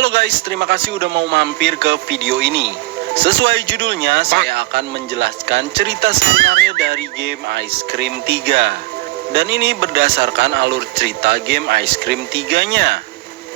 Halo guys, terima kasih udah mau mampir ke video ini. Sesuai judulnya, saya akan menjelaskan cerita sebenarnya dari game Ice Cream 3. Dan ini berdasarkan alur cerita game Ice Cream 3-nya.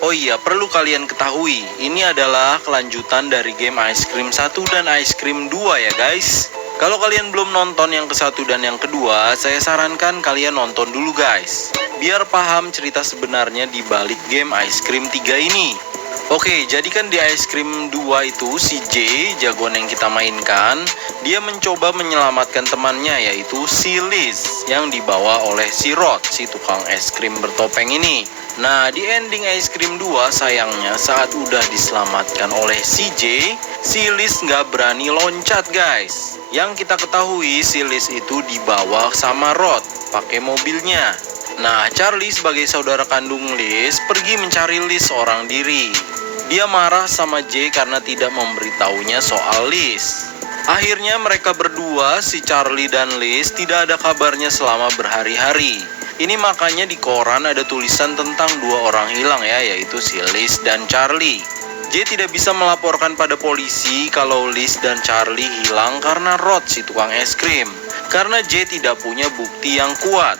Oh iya, perlu kalian ketahui, ini adalah kelanjutan dari game Ice Cream 1 dan Ice Cream 2 ya guys. Kalau kalian belum nonton yang ke-1 dan yang kedua, saya sarankan kalian nonton dulu guys, biar paham cerita sebenarnya di balik game Ice Cream 3 ini. Oke, jadi kan di Ice Cream 2 itu si Jay, jagoan yang kita mainkan, dia mencoba menyelamatkan temannya yaitu si Liz yang dibawa oleh si Rod, si tukang es krim bertopeng ini. Nah, di ending Ice Cream 2 sayangnya saat udah diselamatkan oleh si Jay, si Liz nggak berani loncat guys. Yang kita ketahui si Liz itu dibawa sama Rod pakai mobilnya. Nah, Charlie sebagai saudara kandung Liz pergi mencari Liz seorang diri. Dia marah sama Jay karena tidak memberitahunya soal Liz. Akhirnya mereka berdua, si Charlie dan Liz, tidak ada kabarnya selama berhari-hari. Ini makanya di koran ada tulisan tentang dua orang hilang ya, yaitu si Liz dan Charlie. Jay tidak bisa melaporkan pada polisi kalau Liz dan Charlie hilang karena Rod si tukang es krim. Karena Jay tidak punya bukti yang kuat.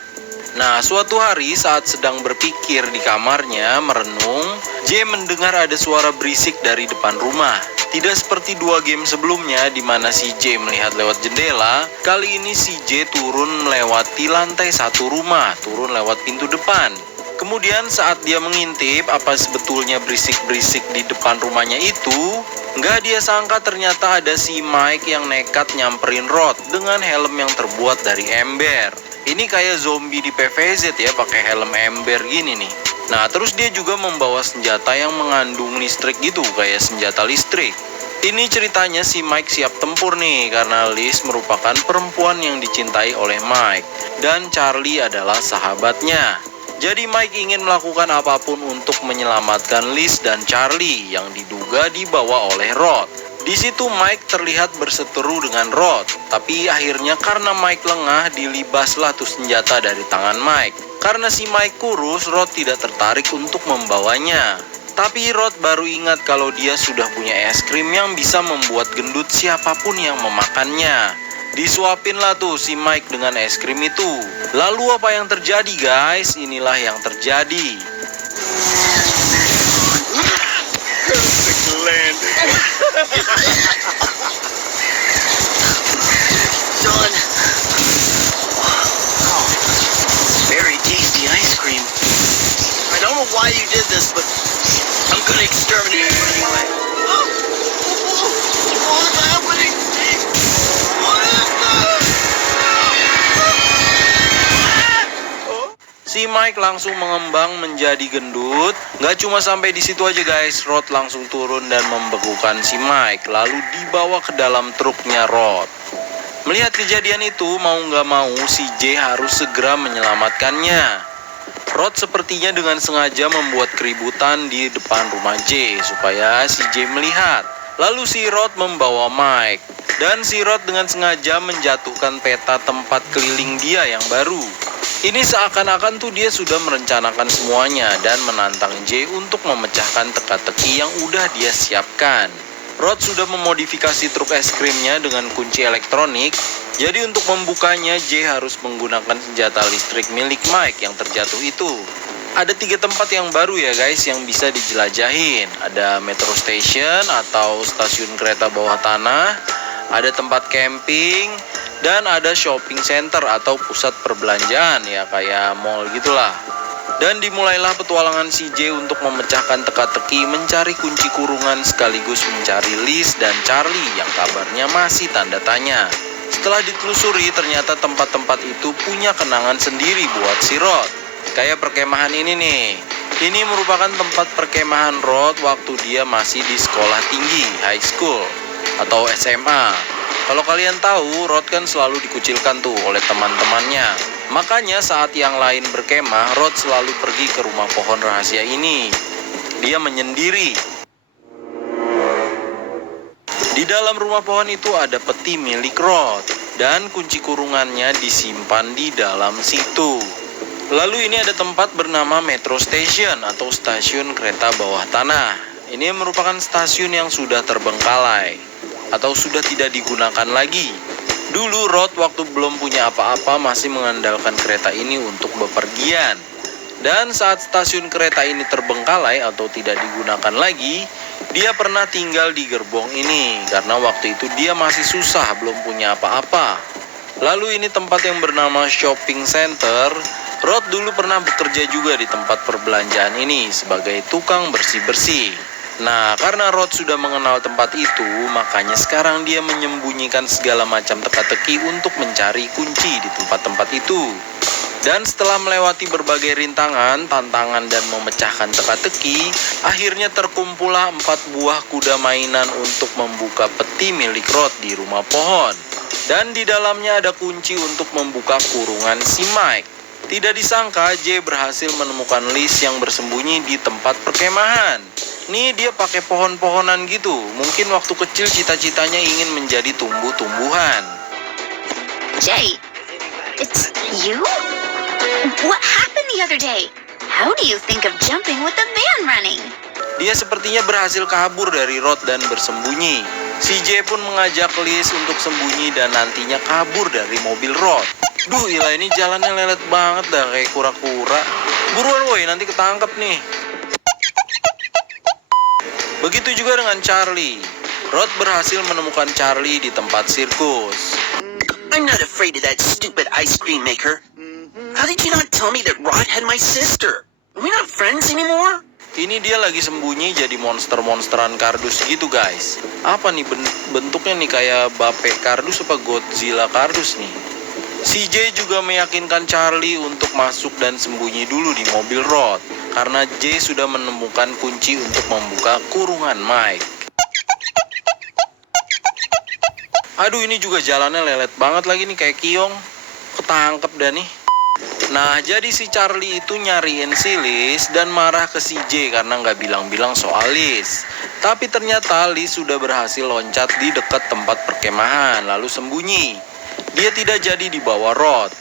Nah, suatu hari saat sedang berpikir di kamarnya merenung, Jay mendengar ada suara berisik dari depan rumah. Tidak seperti dua game sebelumnya di mana si Jay melihat lewat jendela, kali ini si Jay turun melewati lantai satu rumah, turun lewat pintu depan. Kemudian saat dia mengintip apa sebetulnya berisik-berisik di depan rumahnya itu, nggak dia sangka ternyata ada si Mike yang nekat nyamperin Rod dengan helm yang terbuat dari ember. Ini kayak zombie di PVZ ya, pakai helm ember gini nih. Nah, terus dia juga membawa senjata yang mengandung listrik gitu, kayak senjata listrik. Ini ceritanya si Mike siap tempur nih, karena Liz merupakan perempuan yang dicintai oleh Mike. Dan Charlie adalah sahabatnya. Jadi Mike ingin melakukan apapun untuk menyelamatkan Liz dan Charlie yang diduga dibawa oleh Rod. Di situ Mike terlihat berseteru dengan Rod, tapi akhirnya karena Mike lengah dilibaslah tuh senjata dari tangan Mike. Karena si Mike kurus, Rod tidak tertarik untuk membawanya. Tapi Rod baru ingat kalau dia sudah punya es krim yang bisa membuat gendut siapapun yang memakannya. Disuapinlah tuh si Mike dengan es krim itu. Lalu apa yang terjadi guys? Inilah yang terjadi. Son. Oh, very tasty ice cream. I don't know why you did this, but I'm gonna exterminate you anyway. What's happening? What is this? Si Mike langsung mengembang menjadi gendut. Gak cuma sampai di situ aja guys, Rod langsung turun dan membekukan si Mike, lalu dibawa ke dalam truknya Rod. Melihat kejadian itu, mau gak mau si Jay harus segera menyelamatkannya. Rod sepertinya dengan sengaja membuat keributan di depan rumah Jay supaya si Jay melihat. Lalu si Rod membawa Mike, dan si Rod dengan sengaja menjatuhkan peta tempat keliling dia yang baru. Ini seakan-akan tuh dia sudah merencanakan semuanya dan menantang Jay untuk memecahkan teka-teki yang udah dia siapkan. Rod sudah memodifikasi truk es krimnya dengan kunci elektronik. Jadi untuk membukanya Jay harus menggunakan senjata listrik milik Mike yang terjatuh itu. Ada 3 tempat yang baru ya guys yang bisa dijelajahin. Ada metro station atau stasiun kereta bawah tanah, ada tempat camping, dan ada shopping center atau pusat perbelanjaan ya kayak mall gitulah. Dan dimulailah petualangan si Jay untuk memecahkan teka-teki, mencari kunci kurungan sekaligus mencari Liz dan Charlie yang kabarnya masih tanda tanya. Setelah ditelusuri ternyata tempat-tempat itu punya kenangan sendiri buat si Rod. Kayak perkemahan ini nih. Ini merupakan tempat perkemahan Rod waktu dia masih di sekolah tinggi, high school atau SMA. Kalau kalian tahu, Rod kan selalu dikucilkan tuh oleh teman-temannya. Makanya saat yang lain berkemah, Rod selalu pergi ke rumah pohon rahasia ini. Dia menyendiri. Di dalam rumah pohon itu ada peti milik Rod, dan kunci kurungannya disimpan di dalam situ. Lalu ini ada tempat bernama Metro Station atau stasiun kereta bawah tanah. Ini merupakan stasiun yang sudah terbengkalai atau sudah tidak digunakan lagi. Dulu Rod waktu belum punya apa-apa masih mengandalkan kereta ini untuk bepergian. Dan saat stasiun kereta ini terbengkalai atau tidak digunakan lagi, dia pernah tinggal di gerbong ini karena waktu itu dia masih susah, belum punya apa-apa. Lalu ini tempat yang bernama shopping center. Rod dulu pernah bekerja juga di tempat perbelanjaan ini sebagai tukang bersih-bersih. Nah, karena Rod sudah mengenal tempat itu, makanya sekarang dia menyembunyikan segala macam teka-teki untuk mencari kunci di tempat-tempat itu. Dan setelah melewati berbagai rintangan, tantangan, dan memecahkan teka-teki, akhirnya terkumpullah 4 buah kuda mainan untuk membuka peti milik Rod di rumah pohon. Dan di dalamnya ada kunci untuk membuka kurungan si Mike. Tidak disangka, Jay berhasil menemukan Liz yang bersembunyi di tempat perkemahan. Nih dia pakai pohon-pohonan gitu. Mungkin waktu kecil cita-citanya ingin menjadi tumbuh-tumbuhan. Jay, it's you? What happened the other day? How do you think of jumping with a van running? Dia sepertinya berhasil kabur dari Rod dan bersembunyi. Si Jay pun mengajak Liz untuk sembunyi dan nantinya kabur dari mobil Rod. Duh, Ila ini jalannya lelet banget dah kayak kura-kura. Buruan woi, nanti ketangkep nih. Begitu juga dengan Charlie. Rod berhasil menemukan Charlie di tempat sirkus. I'm not afraid of that stupid ice cream maker. How did you not tell me that Rod had my sister? Are we not friends anymore? Ini dia lagi sembunyi jadi monster-monsteran kardus gitu guys. Apa nih bentuknya nih, kayak Bape kardus apa Godzilla kardus nih. CJ juga meyakinkan Charlie untuk masuk dan sembunyi dulu di mobil Rod karena Jay sudah menemukan kunci untuk membuka kurungan Mike. Aduh, ini juga jalannya lelet banget lagi nih kayak Kiong. Ketangkep dah nih. Nah, jadi si Charlie itu nyariin si Liz dan marah ke si Jay karena nggak bilang-bilang soal Liz. Tapi ternyata Liz sudah berhasil loncat di dekat tempat perkemahan lalu sembunyi. Dia tidak jadi dibawa Rod.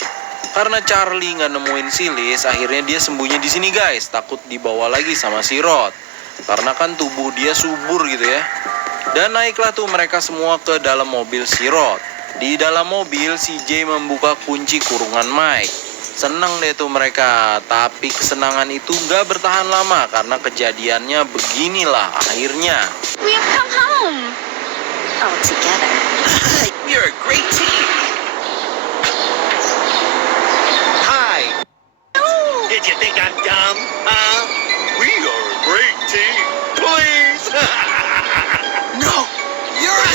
Karena Charlie nggak nemuin si Liz, akhirnya dia sembunyi di sini guys, takut dibawa lagi sama si Rod. Karena kan tubuh dia subur gitu ya. Dan naiklah tuh mereka semua ke dalam mobil si Rod. Di dalam mobil si Jay membuka kunci kurungan Mike. Seneng deh tuh mereka, tapi kesenangan itu nggak bertahan lama karena kejadiannya beginilah akhirnya. We have come home. All together. You're a great team. Hi. Did you think I'm dumb? We are a great team. Please. No, you're a...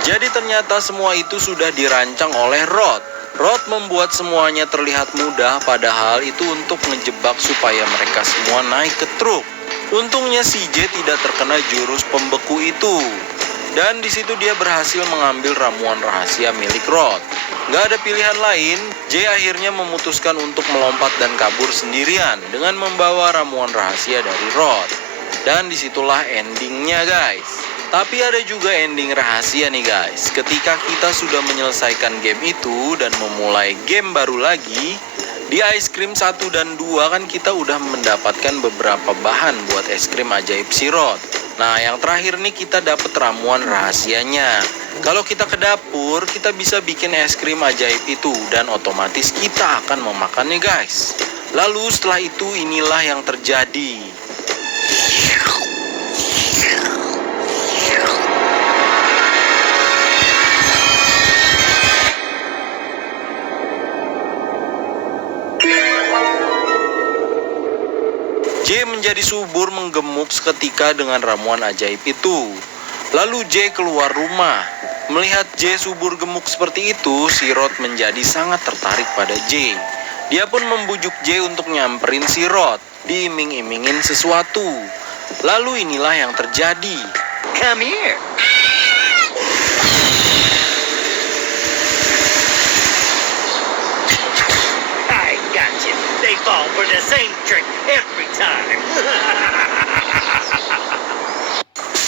Jadi ternyata semua itu sudah dirancang oleh Rod. Rod membuat semuanya terlihat mudah, padahal itu untuk ngejebak supaya mereka semua naik ke truk. Untungnya si Jay tidak terkena jurus pembeku itu. Dan di situ dia berhasil mengambil ramuan rahasia milik Rod. Gak ada pilihan lain, Jay akhirnya memutuskan untuk melompat dan kabur sendirian dengan membawa ramuan rahasia dari Rod. Dan disitulah endingnya guys. Tapi ada juga ending rahasia nih guys. Ketika kita sudah menyelesaikan game itu dan memulai game baru lagi, di Ice Cream 1 dan 2 kan kita udah mendapatkan beberapa bahan buat es krim ajaib si Rod. Nah, yang terakhir nih kita dapat ramuan rahasianya. Kalau kita ke dapur, kita bisa bikin es krim ajaib itu dan otomatis kita akan memakannya guys. Lalu setelah itu inilah yang terjadi. Jay menjadi subur menggemuk seketika dengan ramuan ajaib itu. Lalu Jay keluar rumah. Melihat Jay subur gemuk seperti itu, si Rod menjadi sangat tertarik pada Jay. Dia pun membujuk Jay untuk nyamperin si Rod, diiming-imingin sesuatu. Lalu inilah yang terjadi. Come here. I got you. They fall for the same trick every time.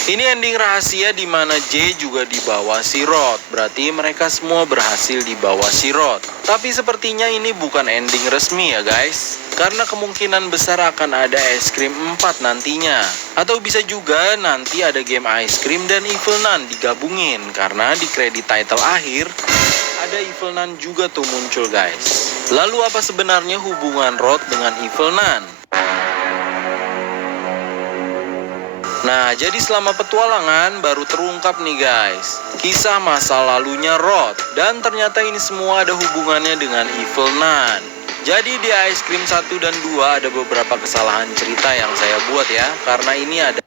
Ini ending rahasia di mana Jay juga dibawa si Rod. Berarti mereka semua berhasil dibawa si Rod. Tapi sepertinya ini bukan ending resmi ya guys, karena kemungkinan besar akan ada es krim 4 nantinya. Atau bisa juga nanti ada game Ice Cream dan Evil Nun digabungin, karena di kredit title akhir ada Evil Nun juga tuh muncul guys. Lalu apa sebenarnya hubungan Rod dengan Evil Nun? Nah, jadi selama petualangan baru terungkap nih guys, kisah masa lalunya Rod. Dan ternyata ini semua ada hubungannya dengan Evil Nun. Jadi di Ice Cream 1 dan 2 ada beberapa kesalahan cerita yang saya buat ya, karena ini ada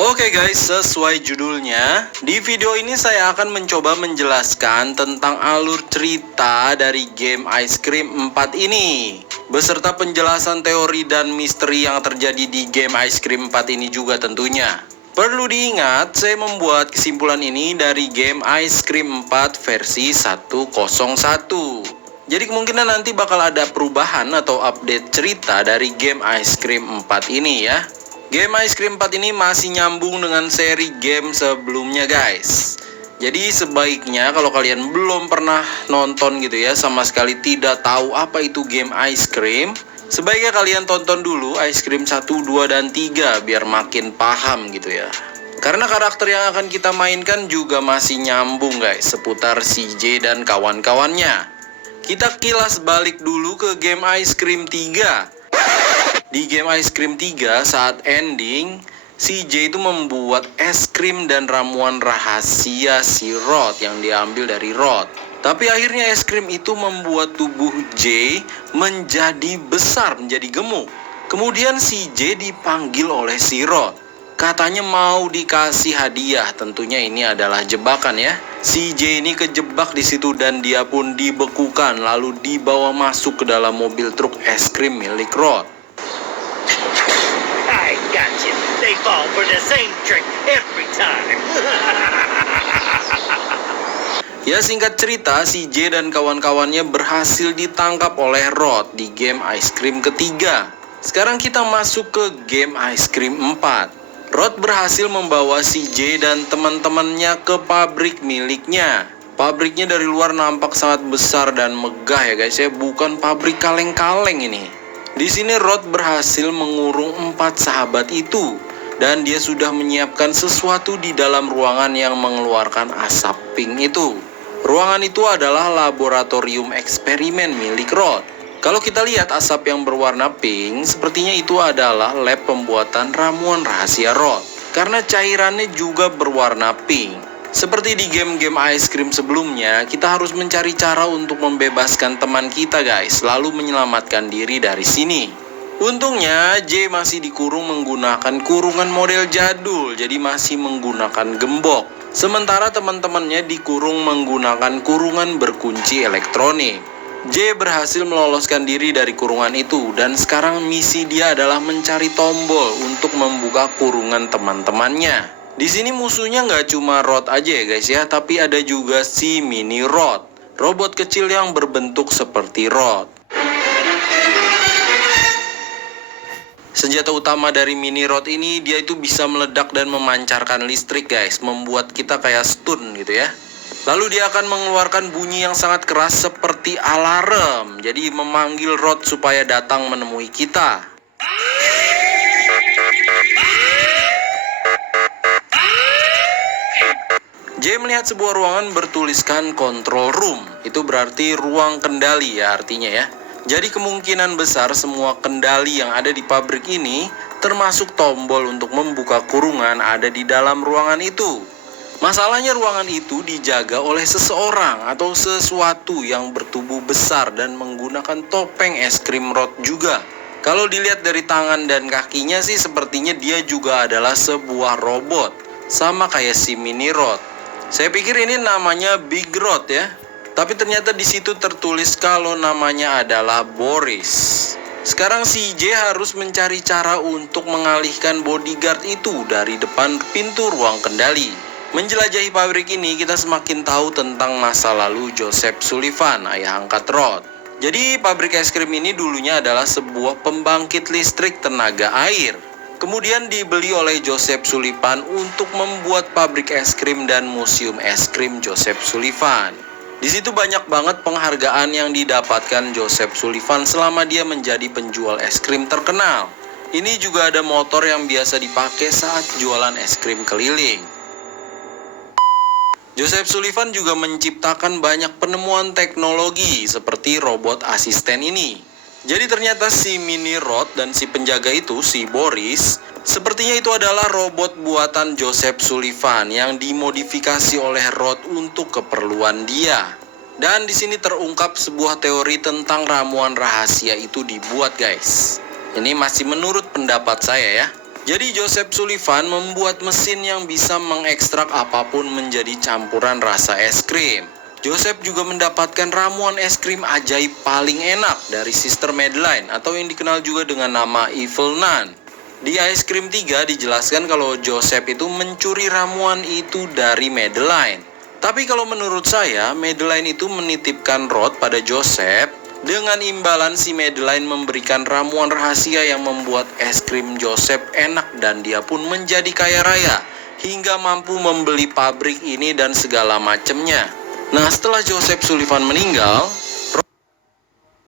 Oke guys, sesuai judulnya, di video ini saya akan mencoba menjelaskan tentang alur cerita dari game Ice Cream 4 ini, beserta penjelasan teori dan misteri yang terjadi di game Ice Cream 4 ini juga tentunya. Perlu diingat, saya membuat kesimpulan ini dari game Ice Cream 4 versi 1.01. Jadi kemungkinan nanti bakal ada perubahan atau update cerita dari game Ice Cream 4 ini ya. Game Ice Cream 4 ini masih nyambung dengan seri game sebelumnya guys. Jadi sebaiknya kalau kalian belum pernah nonton gitu ya, sama sekali tidak tahu apa itu game Ice Cream, sebaiknya kalian tonton dulu Ice Cream 1, 2, dan 3 biar makin paham gitu ya. Karena karakter yang akan kita mainkan juga masih nyambung guys, seputar CJ dan kawan-kawannya. Kita kilas balik dulu ke game Ice Cream 3. Di game Ice Cream 3 saat ending, CJ itu membuat es krim dan ramuan rahasia si Rod yang diambil dari Rod. Tapi akhirnya es krim itu membuat tubuh J menjadi besar, menjadi gemuk. Kemudian CJ dipanggil oleh si Rod. Katanya mau dikasih hadiah, tentunya ini adalah jebakan ya. CJ ini kejebak di situ dan dia pun dibekukan lalu dibawa masuk ke dalam mobil truk es krim milik Rod. I got you. They fall for the same trick every time. Ya singkat cerita, CJ dan kawan-kawannya berhasil ditangkap oleh Rod di game Ice Cream ketiga. Sekarang kita masuk ke game Ice Cream 4. Rod berhasil membawa CJ dan teman-temannya ke pabrik miliknya. Pabriknya dari luar nampak sangat besar dan megah ya guys ya, bukan pabrik kaleng-kaleng ini. Di sini Rod berhasil mengurung 4 sahabat itu dan dia sudah menyiapkan sesuatu di dalam ruangan yang mengeluarkan asap pink itu. Ruangan itu adalah laboratorium eksperimen milik Rod. Kalau kita lihat asap yang berwarna pink, sepertinya itu adalah lab pembuatan ramuan rahasia Rod. Karena cairannya juga berwarna pink. Seperti di game-game Ice Cream sebelumnya, kita harus mencari cara untuk membebaskan teman kita guys, lalu menyelamatkan diri dari sini. Untungnya J masih dikurung menggunakan kurungan model jadul, jadi masih menggunakan gembok. Sementara teman-temannya dikurung menggunakan kurungan berkunci elektronik. J berhasil meloloskan diri dari kurungan itu dan sekarang misi dia adalah mencari tombol untuk membuka kurungan teman-temannya. Di sini musuhnya nggak cuma Rod aja ya guys ya, tapi ada juga si Mini Rod, robot kecil yang berbentuk seperti Rod. Senjata utama dari Mini Rod ini, dia itu bisa meledak dan memancarkan listrik guys, membuat kita kayak stun gitu ya. Lalu dia akan mengeluarkan bunyi yang sangat keras seperti alarm, jadi memanggil Rod supaya datang menemui kita. J melihat sebuah ruangan bertuliskan control room, itu berarti ruang kendali ya artinya ya. Jadi kemungkinan besar semua kendali yang ada di pabrik ini, termasuk tombol untuk membuka kurungan, ada di dalam ruangan itu. Masalahnya ruangan itu dijaga oleh seseorang atau sesuatu yang bertubuh besar dan menggunakan topeng es krim Rod juga. Kalau dilihat dari tangan dan kakinya sih sepertinya dia juga adalah sebuah robot, sama kayak si Mini Rod. Saya pikir ini namanya Big Rod ya, tapi ternyata di situ tertulis kalau namanya adalah Boris. Sekarang si J harus mencari cara untuk mengalihkan bodyguard itu dari depan pintu ruang kendali. Menjelajahi pabrik ini, kita semakin tahu tentang masa lalu Joseph Sullivan, ayah angkat Rod. Jadi pabrik es krim ini dulunya adalah sebuah pembangkit listrik tenaga air. Kemudian dibeli oleh Joseph Sullivan untuk membuat pabrik es krim dan museum es krim Joseph Sullivan. Di situ banyak banget penghargaan yang didapatkan Joseph Sullivan selama dia menjadi penjual es krim terkenal. Ini juga ada motor yang biasa dipakai saat jualan es krim keliling. Joseph Sullivan juga menciptakan banyak penemuan teknologi seperti robot asisten ini. Jadi ternyata si Mini Rod dan si penjaga itu, si Boris, sepertinya itu adalah robot buatan Joseph Sullivan yang dimodifikasi oleh Rod untuk keperluan dia. Dan di sini terungkap sebuah teori tentang ramuan rahasia itu dibuat, guys. Ini masih menurut pendapat saya ya. Jadi Joseph Sullivan membuat mesin yang bisa mengekstrak apapun menjadi campuran rasa es krim. Joseph juga mendapatkan ramuan es krim ajaib paling enak dari Sister Madeline atau yang dikenal juga dengan nama Evil Nun. Di Ice Cream 3 dijelaskan kalau Joseph itu mencuri ramuan itu dari Madeline. Tapi kalau menurut saya, Madeline itu menitipkan Rod pada Joseph. Dengan imbalan si Madeline memberikan ramuan rahasia yang membuat es krim Joseph enak dan dia pun menjadi kaya raya hingga mampu membeli pabrik ini dan segala macamnya. Nah, setelah Joseph Sullivan meninggal,